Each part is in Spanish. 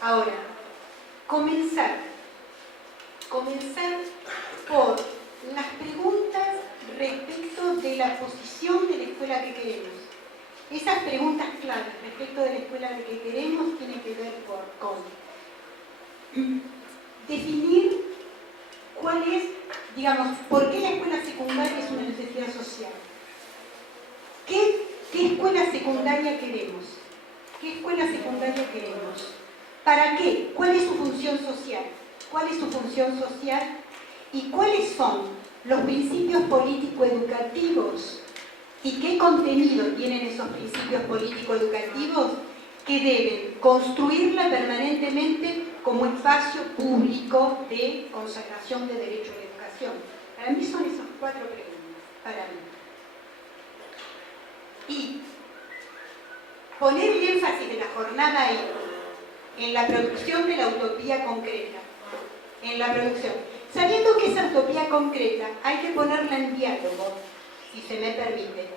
Ahora, comenzar por las preguntas respecto de la posición de la escuela que queremos. Esas preguntas claves respecto de la escuela que queremos tienen que ver con definir cuál es, digamos, por qué la escuela secundaria es una necesidad social. ¿Qué escuela secundaria queremos? ¿Qué escuela secundaria queremos? ¿Para qué? ¿Cuál es su función social? ¿Cuál es su función social? ¿Y cuáles son los principios político-educativos? ¿Y qué contenido tienen esos principios político-educativos que deben construirla permanentemente como espacio público de consagración de derecho a la educación? Para mí son esas 4 preguntas, para mí. Y poner el énfasis de la jornada ahí, en la producción de la utopía concreta, en la producción. Sabiendo que esa utopía concreta hay que ponerla en diálogo, si se me permite,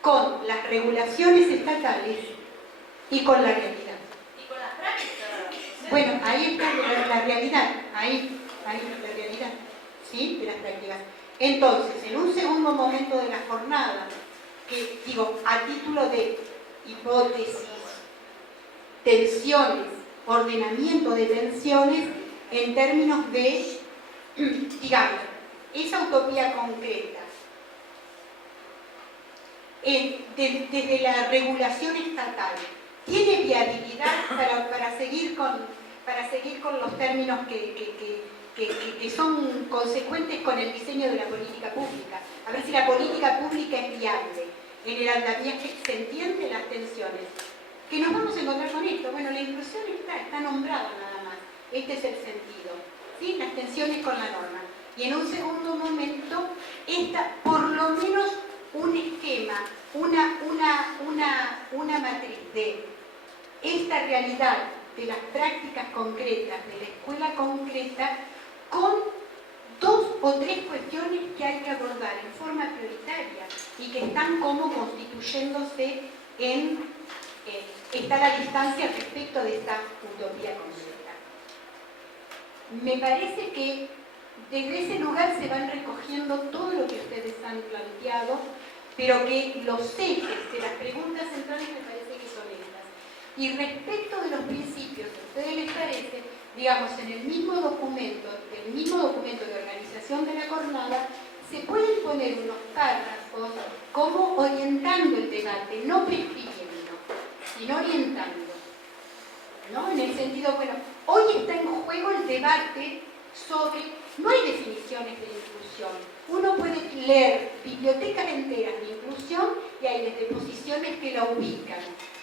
con las regulaciones estatales y con la realidad. Y con las prácticas. Bueno, ahí está la realidad, ahí la realidad, ¿sí? De las prácticas. Entonces, en un segundo momento de la jornada, que digo, a título de hipótesis, tensiones, ordenamiento de tensiones, en términos de, digamos, esa utopía concreta, desde la regulación estatal, ¿tiene viabilidad para seguir con los términos que son consecuentes con el diseño de la política pública? A ver si la política pública es viable en el andamiaje, se entienden las tensiones. Que nos vamos a encontrar con esto. Bueno, la inclusión está nombrada nada más. Este es el sentido. ¿Sí? Las tensiones con la norma. Y en un segundo momento, por lo menos un esquema, una matriz de esta realidad de las prácticas concretas, de la escuela concreta, con 2 o 3 cuestiones que hay que abordar en forma prioritaria y que están como constituyéndose está la distancia respecto de esta utopía concreta. Me parece que desde ese lugar se van recogiendo todo lo que ustedes han planteado, pero que los ejes de las preguntas centrales me parece que son estas. Y respecto de los principios, ¿a ustedes les parece? Digamos, en el mismo documento de organización de la jornada, se pueden poner unos párrafos como orientando el debate, no prescribiendo, sino orientando, ¿no? En el sentido, bueno, hoy está en juego el debate sobre, no hay definiciones de inclusión. Uno puede leer bibliotecas enteras de inclusión y hay desde posiciones que la ubican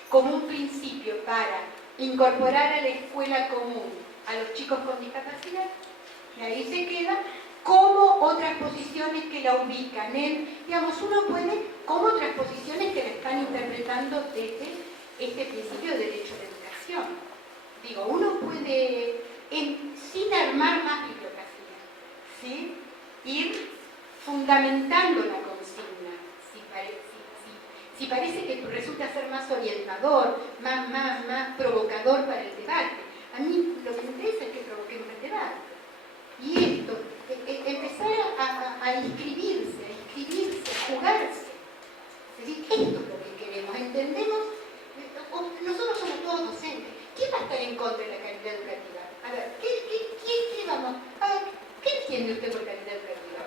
como un principio para incorporar a la escuela común a los chicos con discapacidad, y ahí se queda, como otras posiciones que la ubican en, digamos, uno puede, como otras posiciones que la están interpretando desde este principio de derecho a la educación. Digo, uno puede, sin armar más bibliografía, ¿sí?, ir fundamentando la consigna, si parece que resulta ser más orientador, más provocador para el debate. A mí lo que me interesa es que provoquemos el debate. Y esto, empezar a inscribirse, a jugarse. Es decir, esto es lo que queremos, entendemos, nosotros somos todos docentes. ¿Quién va a estar en contra de la calidad educativa? A ver, ¿qué vamos? A ver, ¿qué entiende usted por calidad educativa?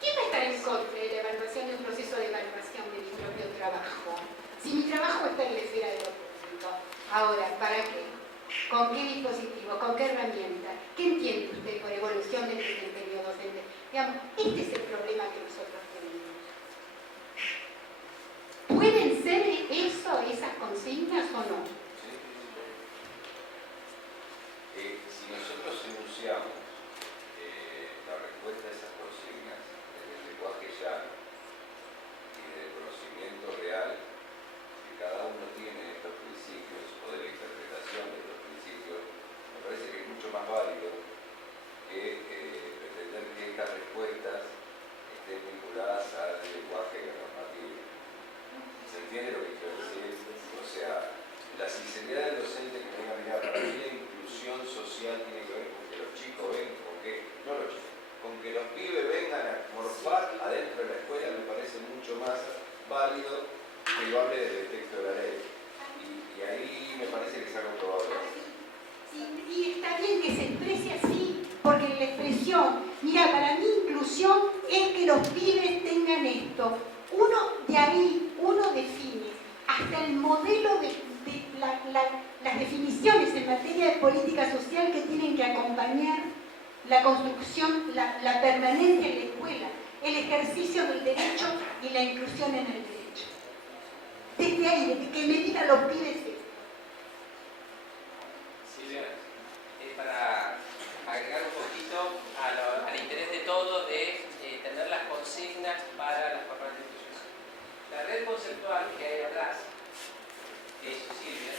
¿Quién va a estar en contra de la evaluación de un proceso de evaluación de mi propio trabajo? Si mi trabajo está en la esfera de lo público. Ahora, ¿para qué? ¿Con qué dispositivo? ¿Con qué herramienta? ¿Qué entiende usted por evolución del desempeño docente? Digamos, este es el problema que nosotros tenemos. ¿Pueden ser esas consignas o no? Si nosotros enunciamos la respuesta a esas consignas desde el lenguaje llano y del conocimiento real que cada uno tiene de estos principios o de la interpretación de estos principios, me parece que es mucho más válido que pretender que estas respuestas estén vinculadas al lenguaje de la normativa. ¿Se entiende lo que quiero decir? O sea, la sinceridad del docente que venga a mirar, para mí la inclusión social tiene que ver con que los chicos vengan, con que los pibes vengan a morfar adentro de la escuela, me parece mucho más válido que lo hable del texto de la ley. Y ahí me parece que es algo probable. Y está bien que se exprese así, porque la expresión, mira, para mí inclusión es que los pibes tengan esto. De ahí uno define hasta el modelo de las definiciones en materia de política social que tienen que acompañar la construcción, la permanencia en la escuela, el ejercicio del derecho y la inclusión en el derecho. Desde ahí, desde que me digan los pibes esto. Silvia, para agregar un poquito al interés de todos de tener las consignas para las jornadas de inclusión. La red conceptual que hay atrás, Silvia,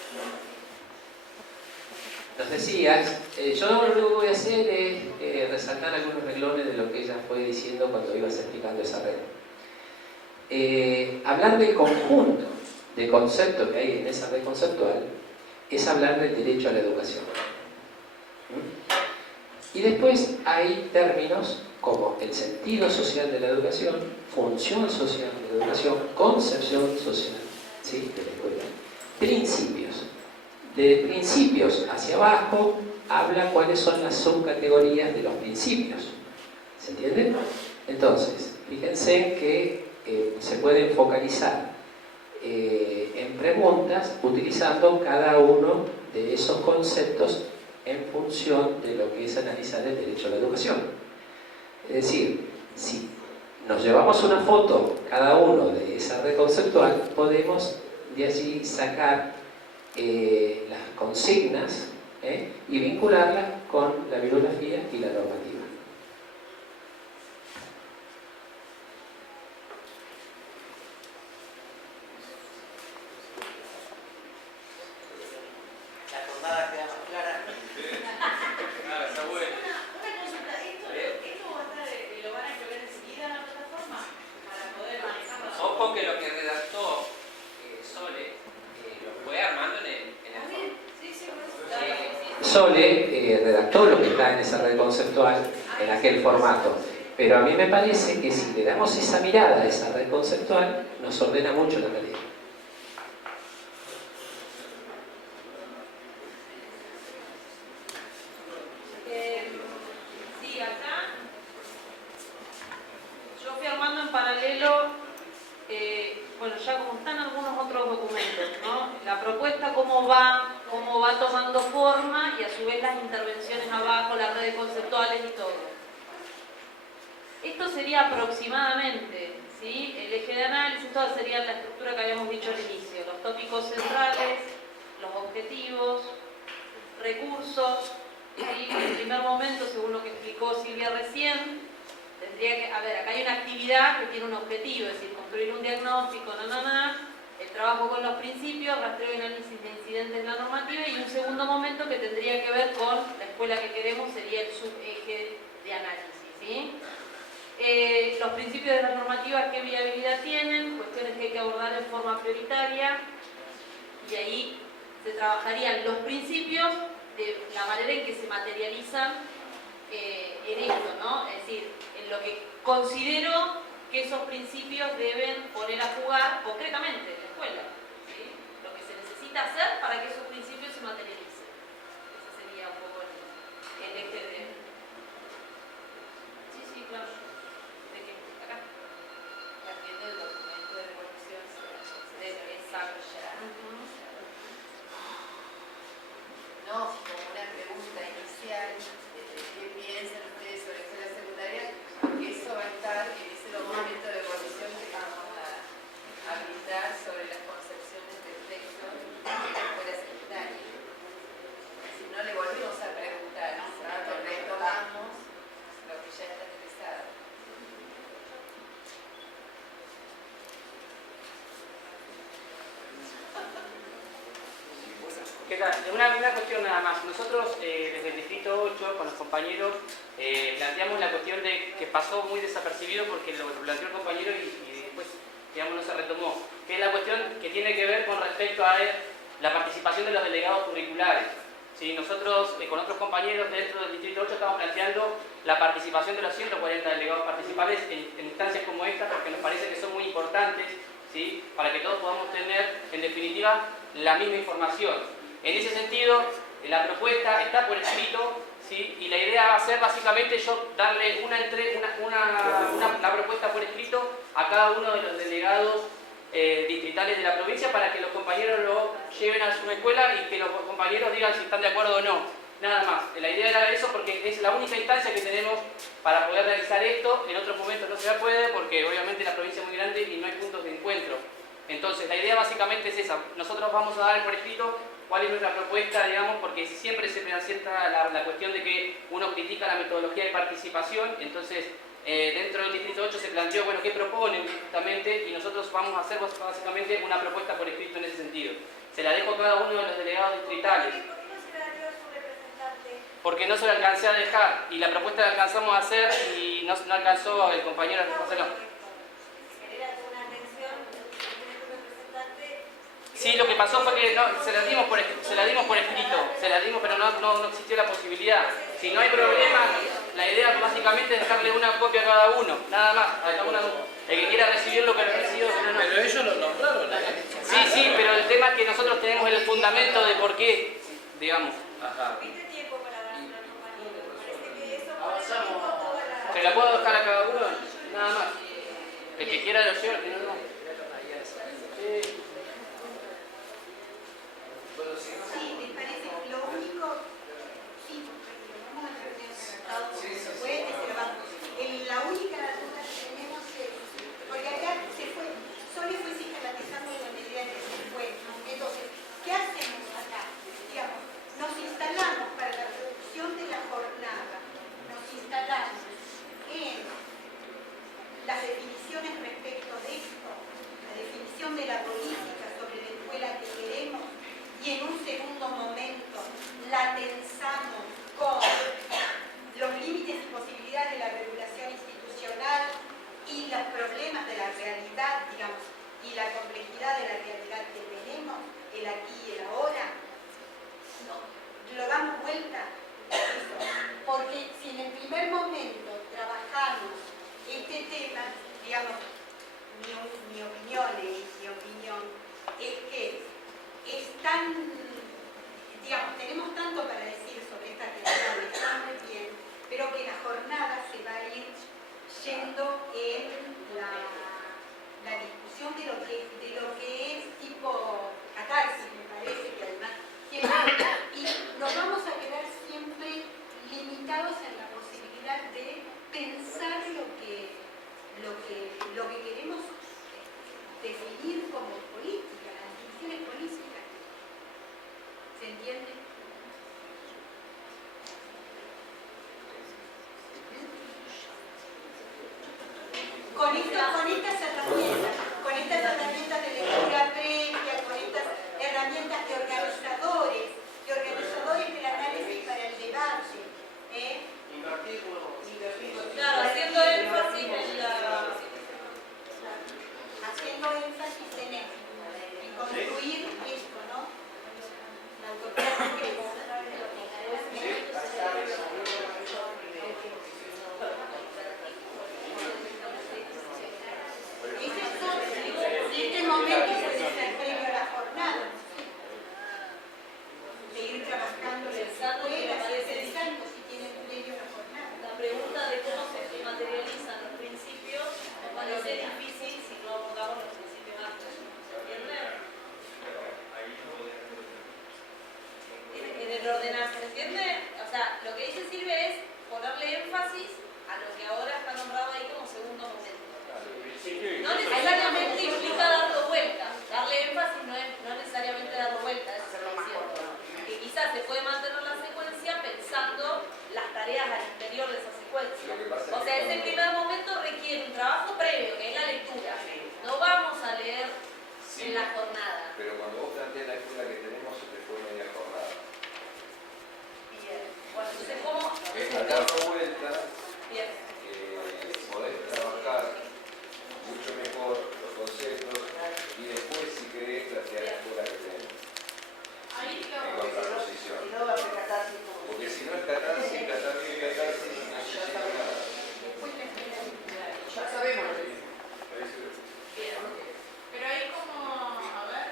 nos decías, yo lo único que voy a hacer es resaltar algunos renglones de lo que ella fue diciendo cuando ibas explicando esa red. Hablar del conjunto de conceptos que hay en esa red conceptual es hablar del derecho a la educación. Y después hay términos como el sentido social de la educación, función social de la educación, concepción social, ¿sí?, de la escuela, principios. De principios hacia abajo habla cuáles son las subcategorías de los principios. ¿Se entiende? Entonces, fíjense que se pueden focalizar en preguntas utilizando cada uno de esos conceptos en función de lo que es analizar el derecho a la educación. Es decir, si nos llevamos una foto cada uno de esa red conceptual, podemos de allí sacar las consignas y vincularlas con la bibliografía y la normativa. La jornada queda más clara. Está bueno. Una consulta, ¿esto va a estar, lo van a escribir enseguida en la plataforma para poder manejarlo? Ojo que lo que redactó Sole lo fue armando en el foro. Sí, por eso. Sole redactó lo que está en esa red conceptual en aquel formato, pero a mí me parece que si le damos esa mirada a esa red conceptual nos ordena mucho la realidad. Sí, acá yo fui armando en paralelo, bueno, ya como están algunos otros documentos, ¿no? La propuesta cómo va tomando forma y a su vez las intervenciones abajo, las redes conceptuales y todo. Esto sería aproximadamente, ¿sí? El eje de análisis, toda sería la estructura que habíamos dicho al inicio, los tópicos centrales, los objetivos, recursos, ¿sí? En el primer momento, según lo que explicó Silvia recién, tendría que, a ver, acá hay una actividad que tiene un objetivo, es decir, construir un diagnóstico, el trabajo con los principios, rastreo y análisis de incidentes en la normativa, y un segundo momento que tendría que ver con la escuela que queremos, sería el subeje de análisis, ¿sí? Los principios de la normativa, qué viabilidad tienen, cuestiones que hay que abordar en forma prioritaria, y ahí se trabajarían los principios de la manera en que se materializan en esto, ¿no? Es decir, en lo que considero que esos principios deben poner a jugar concretamente en la escuela, ¿sí? Lo que se necesita hacer para que esos principios se materialicen. Ese sería un poco el eje de... Sí, claro. ¿De qué? Acá. Partiendo del documento de devolución se debe desarrollar. No, como una pregunta inicial, ¿qué piensan ustedes sobre la escuela secundaria? Porque eso va a estar en ese documento de evolución que vamos a brindar sobre las concepciones del texto de la escuela secundaria. Si no, le volvemos a preguntar, ¿no? Retomamos lo que ya está expresado. ¿Qué tal? Una cuestión nada más. Nosotros desde el Distrito 8 con los compañeros planteamos la cuestión de que pasó muy desapercibido porque lo planteó el compañero y después, digamos, no se retomó, que es la cuestión que tiene que ver con respecto a la participación de los delegados curriculares. ¿Sí? Nosotros con otros compañeros dentro del Distrito 8 estamos planteando la participación de los 140 delegados participantes en instancias como esta porque nos parece que son muy importantes, ¿sí? Para que todos podamos tener, en definitiva, la misma información. En ese sentido, la propuesta está por escrito, ¿sí? Y la idea va a ser básicamente yo darle la propuesta por escrito a cada uno de los delegados distritales de la provincia para que los compañeros lo lleven a su escuela y que los compañeros digan si están de acuerdo o no. Nada más. La idea era eso porque es la única instancia que tenemos para poder realizar esto. En otros momentos no se puede porque obviamente la provincia es muy grande y no hay puntos de encuentro. Entonces, la idea básicamente es esa. Nosotros vamos a dar por escrito cuál es nuestra propuesta, digamos, porque siempre se presenta la cuestión de que uno critica la metodología de participación. Entonces, dentro del Distrito 8 se planteó, bueno, qué proponen justamente, y nosotros vamos a hacer básicamente una propuesta por escrito en ese sentido. Se la dejo a cada uno de los delegados distritales. ¿Por qué no se la dio a su representante? Porque no se la alcancé a dejar, y la propuesta la alcanzamos a hacer y no alcanzó el compañero a hacerlo. Genera una atención de tu representante. Sí, lo que pasó fue que se la dimos por escrito, pero no existió la posibilidad. Si no hay problema, la idea básicamente es dejarle una copia a cada uno, nada más. A cada uno, el que quiera recibir lo que recibió, no. Pero ellos lo nombraron, Sí, pero el tema es que nosotros tenemos el fundamento de por qué, digamos. Ajá. ¿Tuviste tiempo para dársela al compañero? Me parece que eso pone en riesgo toda la... ¿Se la puedo dejar a cada uno? Nada más. El que quiera lo lleva, el que no. Sí, me parece lo único, sí, porque vamos a tener redactado como se puede, pero vamos, la única duda que tenemos es, porque acá solo fue sistematizando en la medida que se fue. Entonces, ¿qué hacemos acá? Digamos, nos instalamos para la producción de la jornada, nos instalamos en las definiciones respecto de esto, la definición de la política sobre la escuela que queremos, y en un segundo momento la tensamos con los límites y posibilidades de la regulación institucional y los problemas de la realidad, digamos, y la complejidad de la realidad que tenemos, el aquí y el ahora. No, lo damos vuelta a eso, porque si en el primer momento trabajamos este tema, digamos, mi opinión es que es tan, digamos, tenemos tanto para decir sobre esta actividad, está muy bien, pero que la jornada se va a ir yendo en la discusión de lo que es tipo catarsis, me parece que además tiene, y nos vamos a quedar siempre limitados en la posibilidad de pensar lo que queremos definir como política, las instituciones políticas. ¿Se entiende? Con estas herramientas de lectura previa, con estas herramientas de organizadores del análisis para el debate. Claro, haciendo énfasis en construir esto, ¿no? La utopía concreta. Este momento puede ser previo a la jornada, de ir trabajando en las escuelas y especializando si tienen previo a la jornada. La pregunta de cómo se materializan los principios nos parece difícil si no abordamos los principios antes. ¿Entienden? En el ordenarse, ¿se entiende? O sea, lo que dice Silvia es ponerle énfasis a lo que ahora está nombrado ahí como segundo momento. No necesariamente implica darlo vuelta. Darle énfasis no necesariamente darlo vuelta, eso es lo cierto. Que quizás se puede mantener la secuencia pensando las tareas al interior de esa secuencia. O sea, ese primer momento requiere un trabajo previo, que es la lectura. No vamos a leer en la jornada. Pero cuando vos planteas la escuela que tenemos, se te fue media jornada. Bien. Bueno, entonces, ¿cómo? Es darlo vuelta, Bien. podés trabajar mucho mejor los conceptos y después, si querés, plantear la escuela que tenemos. En contraposición. Porque si no es catarsis, no se llega a nada. Ya sabemos lo que dice. Bien. Pero ahí como, a ver,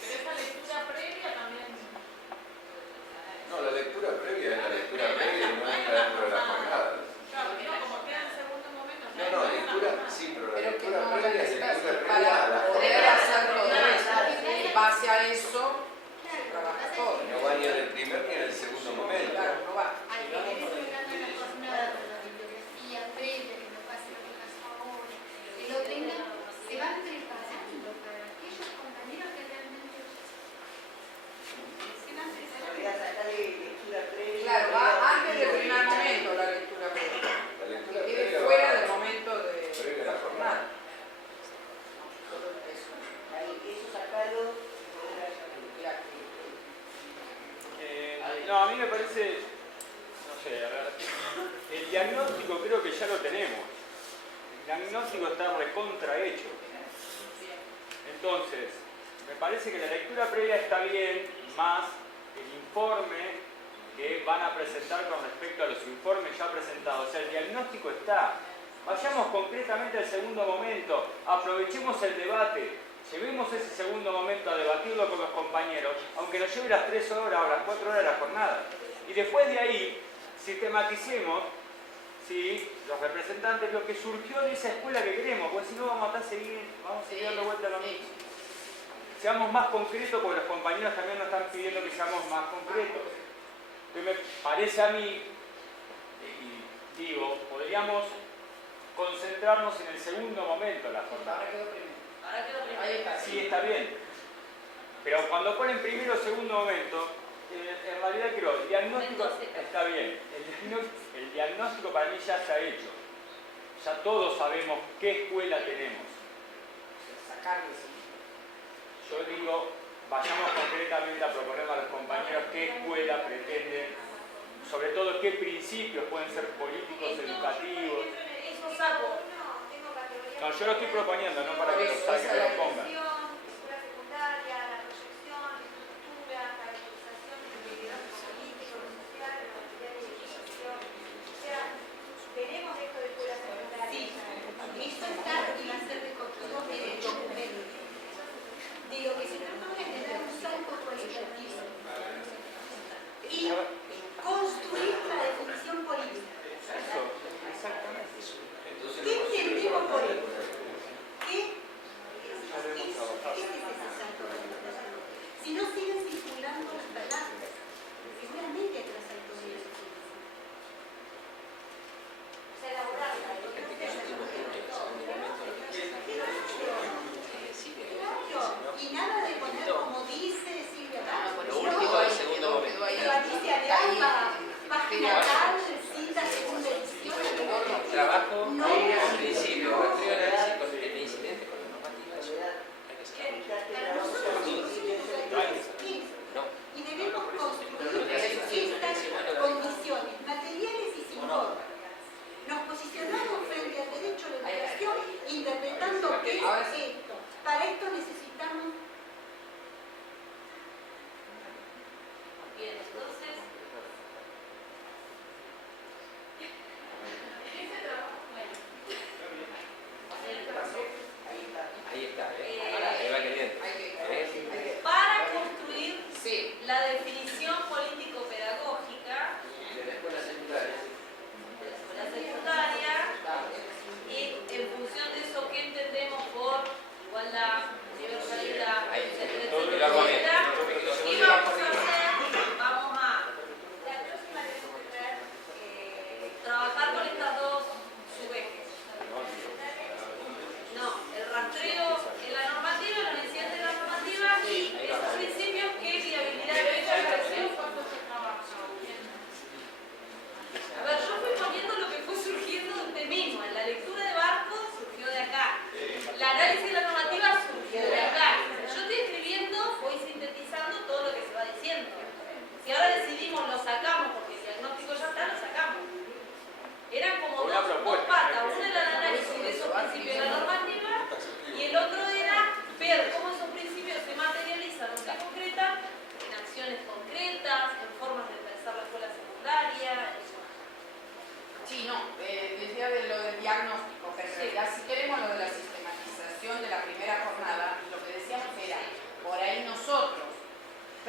pero esa lectura previa también. No, la lectura previa es la lectura previa y no entra dentro de la jornada. Claro, digo, como queda en segundo momento. No, lectura, sí, pero la Pero que lectura no la previa es necesitas lectura previa a la para poder jornada. hacer todo eso. En base a eso, se trabaja todo. No va ni en el primer ni en el segundo momento. Claro, no va. Al tener eso hablando en la jornada con la bibliografía previa, que no pase lo que pasó ahora, que lo tengan, se van preparando para aquellos compañeros que realmente se van preparando. Claro, va antes del primer momento la lectura previa. La Que lectura quede previa fuera va del momento de previa a la jornada. Solo eso. Eso sacado No, a mí me parece, no sé, a ver, el diagnóstico creo que ya lo tenemos. El diagnóstico está recontra hecho. Entonces, me parece que la lectura previa está bien, más el informe que van a presentar con respecto a los informes ya presentados. O sea, el diagnóstico está. Vayamos concretamente al segundo momento, aprovechemos el debate, llevemos ese segundo momento a debatirlo con los compañeros, aunque nos lleve las 3 horas o las 4 horas de la jornada. Y después de ahí, sistematicemos, ¿sí?, los representantes, lo que surgió de esa escuela que queremos, porque si no vamos a seguir dando vuelta a lo mismo. Seamos más concretos, porque los compañeros también nos están pidiendo que seamos más concretos. Entonces me parece a mí, y digo, podríamos concentrarnos en el segundo momento de la jornada. Ahora quedó primero. Ahí está. Sí, está bien. Pero cuando ponen primero o segundo momento, en realidad creo, el diagnóstico está bien. El diagnóstico para mí ya está hecho. Ya todos sabemos qué escuela tenemos. Sacarles. Yo digo, vayamos concretamente a proponerle a los compañeros qué escuela pretenden, sobre todo qué principios pueden ser políticos, educativos. Eso saco. No, yo lo estoy proponiendo, no para que lo saquen, lo pongan. Escuela secundaria, la proyección, la estructura, caracterización de liderazgo político, social, material de educación. O sea, tenemos esto de escuela secundaria. Sí, esto está y va a ser recogido en el documento. De lo que se trata es de dar un salto cualitativo y construir la definición política. Eso, exactamente. Entonces, ¿Qué entendemos por esto? ¿Qué es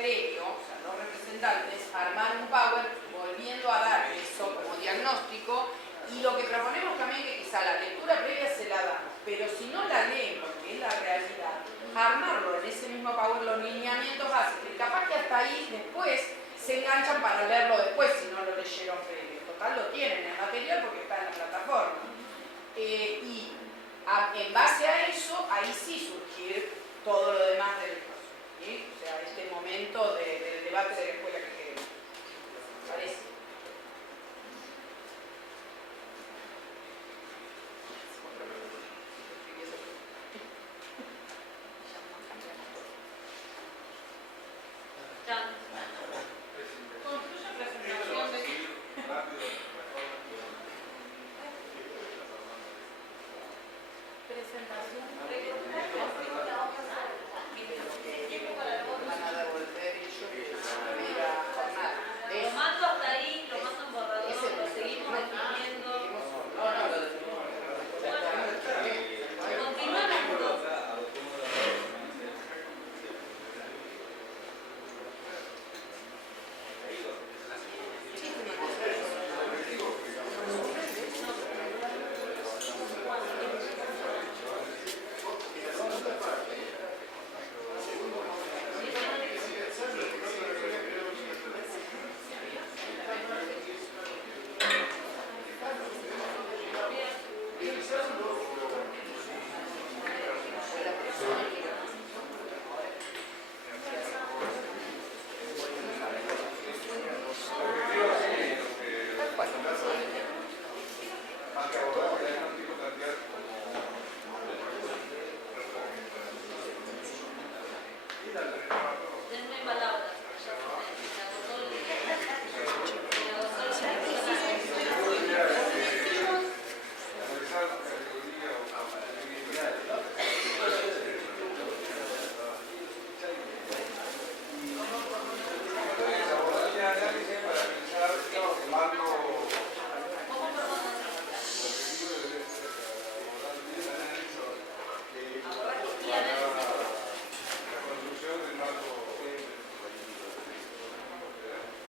previo, o sea, los representantes, armar un power volviendo a dar eso como diagnóstico, y lo que proponemos también que quizá la lectura previa se la damos, pero si no la leen, porque es la realidad, armarlo en ese mismo power los lineamientos básicos, y capaz que hasta ahí después se enganchan para leerlo después si no lo leyeron previo. Total lo tienen en material porque está en la plataforma. En base a eso, ahí sí surgir todo lo demás del curso, ¿sí? O sea, este momento del debate de la escuela que queremos. ¿Parece? Ya. Concluye presentación de presentación Van a devolver ellos la primera jornada. Lo mando hasta ahí, lo mando en borrador, lo seguimos definiendo. No, lo definimos. Continuamos. Denme palabra.